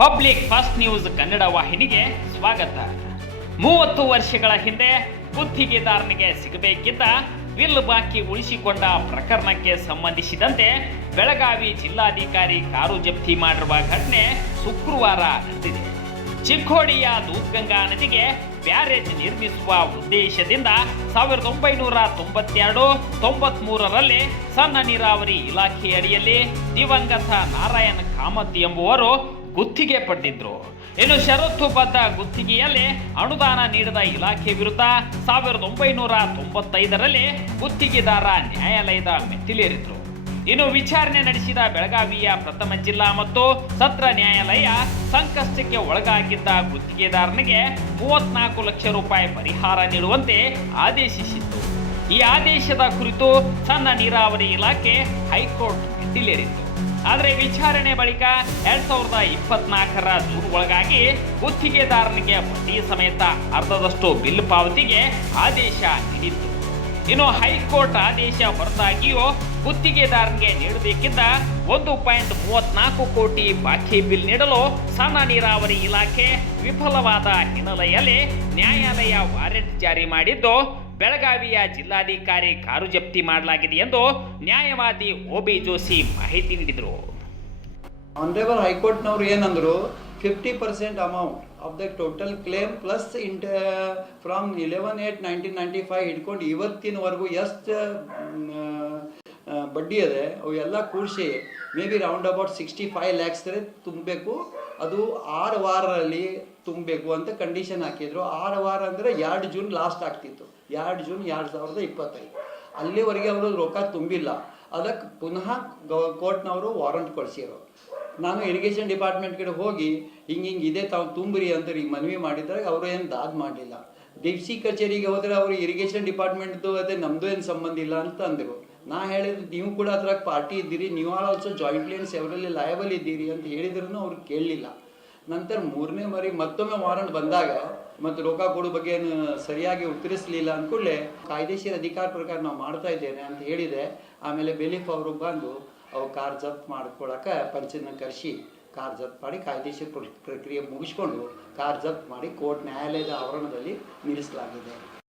Public first news Kannada ವಾಹಿನಿಗೆ ಸ್ವಾಗತ. ಮೂವತ್ತು ವರ್ಷಗಳ ಹಿಂದೆ ಗುತ್ತಿಗೆದಾರನಿಗೆ ಸಿಗಬೇಕಿದ್ದ ಬಿಲ್ ಬಾಕಿ ಉಳಿಸಿಕೊಂಡ ಪ್ರಕರಣಕ್ಕೆ ಸಂಬಂಧಿಸಿದಂತೆ ಬೆಳಗಾವಿ ಜಿಲ್ಲಾಧಿಕಾರಿ ಕಾರು ಜಪ್ತಿ ಮಾಡಿರುವ ಘಟನೆ ಶುಕ್ರವಾರ ನಡೆದಿದೆ. ಚಿಕ್ಕೋಡಿಯ ದೂದ್ಗಂಗಾ ನದಿಗೆ ಬ್ಯಾರೇಜ್ ನಿರ್ಮಿಸುವ ಉದ್ದೇಶದಿಂದ ಸಾವಿರದ ಒಂಬೈನೂರ ತೊಂಬತ್ತೆರಡು ತೊಂಬತ್ಮೂರರಲ್ಲಿ ಸಣ್ಣ ನೀರಾವರಿ ಇಲಾಖೆ ಅಡಿಯಲ್ಲಿ ದಿವಂಗತ ನಾರಾಯಣ ಕಾಮತ್ ಎಂಬುವರು ಗುತ್ತಿಗೆ ಪಡೆದಿದ್ರು. ಇನ್ನು ಷರತ್ತುಬದ್ಧ ಗುತ್ತಿಗೆಯಲ್ಲಿ ಅನುದಾನ ನೀಡದ ಇಲಾಖೆ ವಿರುದ್ಧ ಸಾವಿರದ ಒಂಬೈನೂರ ತೊಂಬತ್ತೈದರಲ್ಲಿ ಗುತ್ತಿಗೆದಾರ ನ್ಯಾಯಾಲಯದ ಮೆಟ್ಟಿಲೇರಿದ್ರು. ಇನ್ನು ವಿಚಾರಣೆ ನಡೆಸಿದ ಬೆಳಗಾವಿಯ ಪ್ರಥಮ ಜಿಲ್ಲಾ ಮತ್ತು ಸತ್ರ ನ್ಯಾಯಾಲಯ ಸಂಕಷ್ಟಕ್ಕೆ ಒಳಗಾಗಿದ್ದ ಗುತ್ತಿಗೆದಾರನಿಗೆ ಮೂವತ್ನಾಲ್ಕು ಲಕ್ಷ ರೂಪಾಯಿ ಪರಿಹಾರ ನೀಡುವಂತೆ ಆದೇಶಿಸಿತ್ತು. ಈ ಆದೇಶದ ಕುರಿತು ಸಣ್ಣ ನೀರಾವರಿ ಇಲಾಖೆ ಹೈಕೋರ್ಟ್ ಮೆಟ್ಟಿಲೇರಿತ್ತು. ಆದರೆ ವಿಚಾರಣೆ ಬಳಿಕ ಎರಡ್ ಸಾವಿರದ ಇಪ್ಪತ್ನಾಲ್ಕರ ದೂರು ಒಳಗಾಗಿ ಗುತ್ತಿಗೆದಾರನಿಗೆ ಬಡ್ಡಿ ಸಮೇತ ಅರ್ಧದಷ್ಟು ಬಿಲ್ ಪಾವತಿಗೆ ಆದೇಶ ನೀಡಿತ್ತು. ಇನ್ನು ಹೈಕೋರ್ಟ್ ಆದೇಶ ಹೊರತಾಗಿಯೂ ಗುತ್ತಿಗೆದಾರನಿಗೆ ನೀಡಬೇಕಿದ್ದ ಒಂದು ಪಾಯಿಂಟ್ ಮೂವತ್ನಾಲ್ಕು ಕೋಟಿ ಬಾಕಿ ಬಿಲ್ ನೀಡಲು ಸಣ್ಣ ನೀರಾವರಿ ಇಲಾಖೆ ವಿಫಲವಾದ ಹಿನ್ನೆಲೆಯಲ್ಲಿ ನ್ಯಾಯಾಲಯ ವಾರೆಂಟ್ ಜಾರಿ ಮಾಡಿದ್ದು ಬೆಳಗಾವಿಯ ಜಿಲ್ಲಾಧಿಕಾರಿ ಕಾರು ಜಪ್ತಿ ಮಾಡಲಾಗಿದೆ ಎಂದು ನ್ಯಾಯವಾದಿ ಓಬಿ ಜೋಶಿ ಮಾಹಿತಿ ನೀಡಿದರು. ಆನರೇಬಲ್ ಹೈಕೋರ್ಟ್ನವ್ರು ಏನಂದ್ರು fifty percent amount of the total claim plus ಇಂಟ from eleven eight nineteen ninety five ಹಿಡ್ಕೊಂಡು ಇವತ್ತಿನವರೆಗೂ ಎಷ್ಟು ಬಡ್ಡಿ ಅದೆ ಅವು ಎಲ್ಲ ಕೂಡಿಸಿ may be round about sixty five lakhs ತುಂಬಬೇಕು. ಅದು ಆರು ವಾರದಲ್ಲಿ ತುಂಬಬೇಕು ಅಂತ ಕಂಡೀಷನ್ ಹಾಕಿದ್ರು. ಆರು ವಾರ ಅಂದರೆ ಎರಡು ಜೂನ್ ಲಾಸ್ಟ್ ಆಗ್ತಿತ್ತು. ಎರಡು ಜೂನ್ ಎರಡು ಸಾವಿರದ ಇಪ್ಪತ್ತೈದು. ಅಲ್ಲಿವರೆಗೆ ಅವರು ರೊಕ್ಕ ತುಂಬಿಲ್ಲ. ಅದಕ್ಕೆ ಪುನಃ ಗವ ಕೋರ್ಟ್ನವರು ವಾರಂಟ್ ಕೊಡಿಸಿರು. ನಾನು ಇರಿಗೇಷನ್ ಡಿಪಾರ್ಟ್ಮೆಂಟ್ ಕಡೆ ಹೋಗಿ, ಹಿಂಗೆ ಹಿಂಗೆ ಇದೆ, ತಾವು ತುಂಬ್ರಿ ಅಂತ ಈಗ ಮನವಿ ಮಾಡಿದ್ರೆ ಅವರು ಏನು ದಾದ್ ಮಾಡಲಿಲ್ಲ. ಡಿ ಸಿ ಕಚೇರಿಗೆ ಹೋದರೆ ಅವರು ಇರಿಗೇಷನ್ ಡಿಪಾರ್ಟ್ಮೆಂಟ್ದು ಅದೇ ನಮ್ಮದು ಏನು ಸಂಬಂಧ ಇಲ್ಲ ಅಂತ ಅಂದರು. ನಾ ಹೇಳಿದ್ರು ನೀವು ಕೂಡ ಅದ್ರಾಗ ಪಾರ್ಟಿ ಇದ್ದೀರಿ, ನೀವು also jointly and severally liable ಇದ್ದೀರಿ ಅಂತ ಹೇಳಿದ್ರು ಅವ್ರು ಕೇಳಲಿಲ್ಲ. ನಂತರ ಮೂರನೇ ಬಾರಿ ಮತ್ತೊಮ್ಮೆ ವಾರಂಟ್ ಬಂದಾಗ ಮತ್ತು ರೋಕಾ ಕೊಡೋ ಬಗ್ಗೆ ಏನು ಸರಿಯಾಗಿ ಉತ್ತರಿಸಲಿಲ್ಲ ಅಂದ್ಕೂಡಲೇ ಕಾಯ್ದೆಶೀರ ಅಧಿಕಾರ ಪ್ರಕಾರ ನಾವು ಮಾಡ್ತಾ ಇದ್ದೇನೆ ಅಂತ ಹೇಳಿದೆ. ಆಮೇಲೆ ಬೆಲೀಫ್ ಅವರು ಬಂದು ಅವು ಕಾರ್ ಜಪ್ತ್ ಮಾಡ್ಕೊಳಕ್ಕೆ ಪಂಚನ ಕರೆಸಿ ಕಾರ್ ಜಪ್ತ್ ಮಾಡಿ ಕಾಯ್ದೆಶೀರ ಪ್ರ- ಪ್ರಕ್ರಿಯೆ ಮುಗಿಸ್ಕೊಂಡು ಕಾರ್ ಜಪ್ತ್ ಮಾಡಿ ಕೋರ್ಟ್ ನ್ಯಾಯಾಲಯದ ಆವರಣದಲ್ಲಿ ನಿಲ್ಲಿಸಲಾಗಿದೆ.